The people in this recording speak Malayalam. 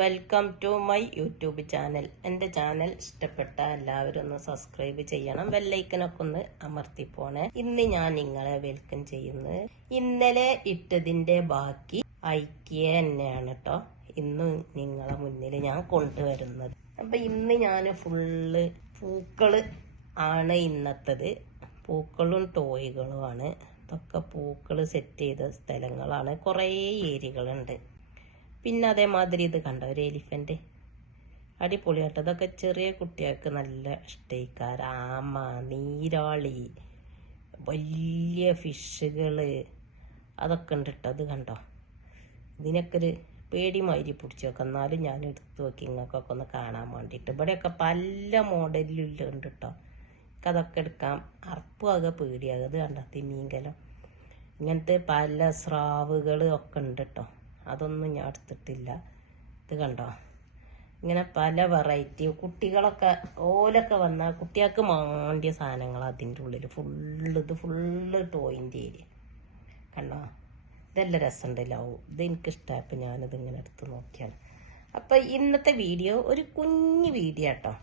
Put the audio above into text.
Welcome to my YouTube channel. എൻ്റെ ചാനൽ ഇഷ്ടപ്പെട്ട എല്ലാവരും ഒന്ന് സബ്സ്ക്രൈബ് ചെയ്യണം, ബെല്ലൈക്കനൊക്കെ ഒന്ന് അമർത്തിപ്പോണേ. ഇന്ന് ഞാൻ നിങ്ങളെ വെൽക്കം ചെയ്യുന്നത് ഇന്നലെ ഇട്ടതിൻ്റെ ബാക്കി ഐക്യ തന്നെയാണ് കേട്ടോ. ഇന്ന് നിങ്ങളെ മുന്നിൽ ഞാൻ കൊണ്ടുവരുന്നത്. അപ്പം ഇന്ന് ഞാൻ ഫുള്ള് പൂക്കള് ആണ് ഇന്നത്തത്. പൂക്കളും ടോയ്കളുമാണ്. ഇതൊക്കെ പൂക്കള് സെറ്റ് ചെയ്ത സ്ഥലങ്ങളാണ്. കുറേ ഏരിയകളുണ്ട്. പിന്നെ അതേമാതിരി ഇത് കണ്ട ഒരു എലിഫന്റ് അടിപൊളിയാട്ടോ. ഇതൊക്കെ ചെറിയ കുട്ടികൾക്ക് നല്ല ഇഷ്ടയിക്കാർ. ആമ, നീരാളി, വലിയ ഫിഷുകള് അതൊക്കെ ഉണ്ട് കേട്ടോ. അത് കണ്ടോ, ഇതിനൊക്കെ ഒരു പേടിമാതിരി പിടിച്ചു വെക്കാം. എന്നാലും ഞാൻ എടുത്തു നോക്കി നിങ്ങൾക്കൊക്കെ ഒന്ന് കാണാൻ വേണ്ടിയിട്ട്. ഇവിടെയൊക്കെ പല മോഡലിലുണ്ട് കേട്ടോ. അതൊക്കെ എടുക്കാം. അറപ്പുമാകുക, പേടിയാകുക. ഇത് കണ്ടോ, തിമീങ്കലം, ഇങ്ങനത്തെ പല സ്രാവുകൾ ഒക്കെ ഉണ്ട് കേട്ടോ. അതൊന്നും ഞാൻ എടുത്തിട്ടില്ല. ഇത് കണ്ടോ, ഇങ്ങനെ പല വെറൈറ്റി. കുട്ടികളൊക്കെ ഓലൊക്കെ വന്നാൽ കുട്ടികൾക്ക് മാണ്ടിയ സാധനങ്ങൾ അതിൻ്റെ ഉള്ളിൽ ഫുള്ള് ടോയിൻ്റെ ഏരിയ കണ്ടോ. ഇതെല്ലാം രസമുണ്ടല്ലോ. ഇത് എനിക്കിഷ്ടമായപ്പോൾ ഞാനിത് ഇങ്ങനെ എടുത്ത് നോക്കിയാണ്. അപ്പം ഇന്നത്തെ വീഡിയോ ഒരു കുഞ്ഞു വീഡിയോ കേട്ടോ.